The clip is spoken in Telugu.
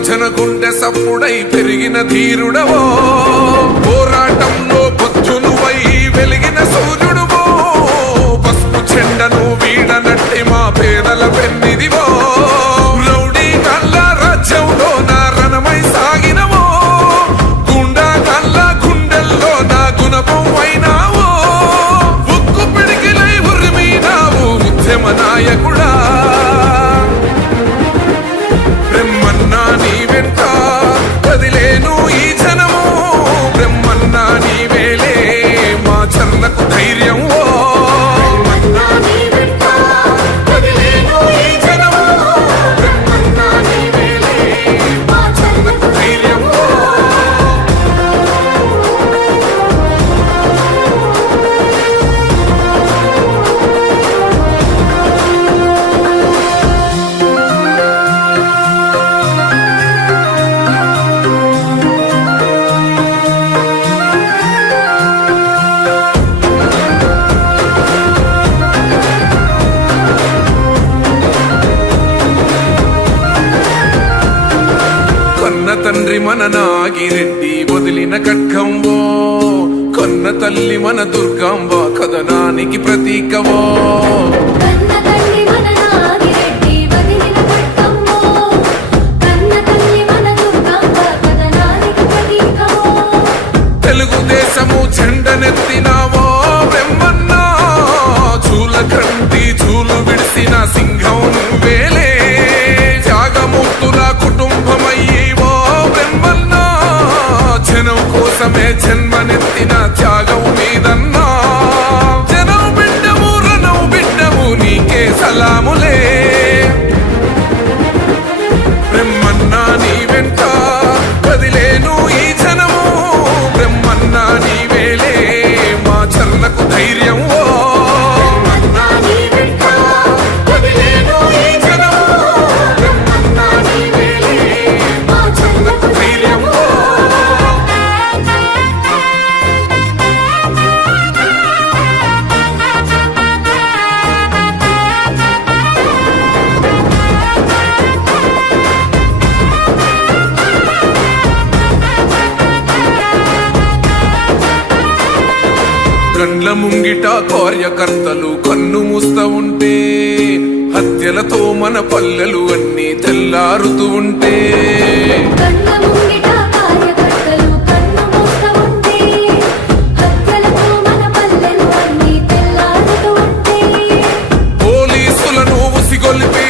యువజన గుండె సప్పుడై పెరిగిన ధీరుడవో, పోరాటంలో పొద్దునువై వెలిగిన సూర్యుడువో, పసుపు చెండను వీడనట్టి మా పేదల పెన్నిదివో, రౌడీ కళ్ళ రాజ్యంలో నా రణమై సాగినవో, గుండా కళ్ళ గుండెల్లో నా గుణపం అయినావో, ఉక్కు పిడికిలై ఉరిమినావు ఉద్యమ నాయకుడా. బ్రహ్మన్నా నీ వెంట కదిలేను ఈ జనము, బ్రహ్మన్నా నీ వేలే మా చర్లకు ధైర్యం. తండ్రి మన నాగిరెడ్డి వదిలిన కట్కంవో, కన్న తల్లి మన దుర్గాంబ కథనానికి ప్రతీకవో. తెలుగుదేశము జెండనెత్తినావో బ్రహ్మన్నా, చూలకంటి చూలు విడిసిన సింహం నువ్వేలే, త్యాగమూర్తుల కుటుంబమయ్యి జనం కోసమే జన్మనెత్తిన త్యాగం మీదన్నా, జనం బిడ్డము రణం బిడ్డము నీకే సలాములే. బ్రహ్మన్నా నీ వెంట కదిలేను ఈ జనము, బ్రహ్మన్నా నీ వేలే మా చర్లకు ధైర్యం. కండ్ల ముంగిట కార్యకర్తలు కన్ను మూస్తా ఉంటే, హత్యలతో మన పల్లెలు అన్ని తెల్లారుతూ ఉంటే, పోలీసులను ఉసిగొలిపి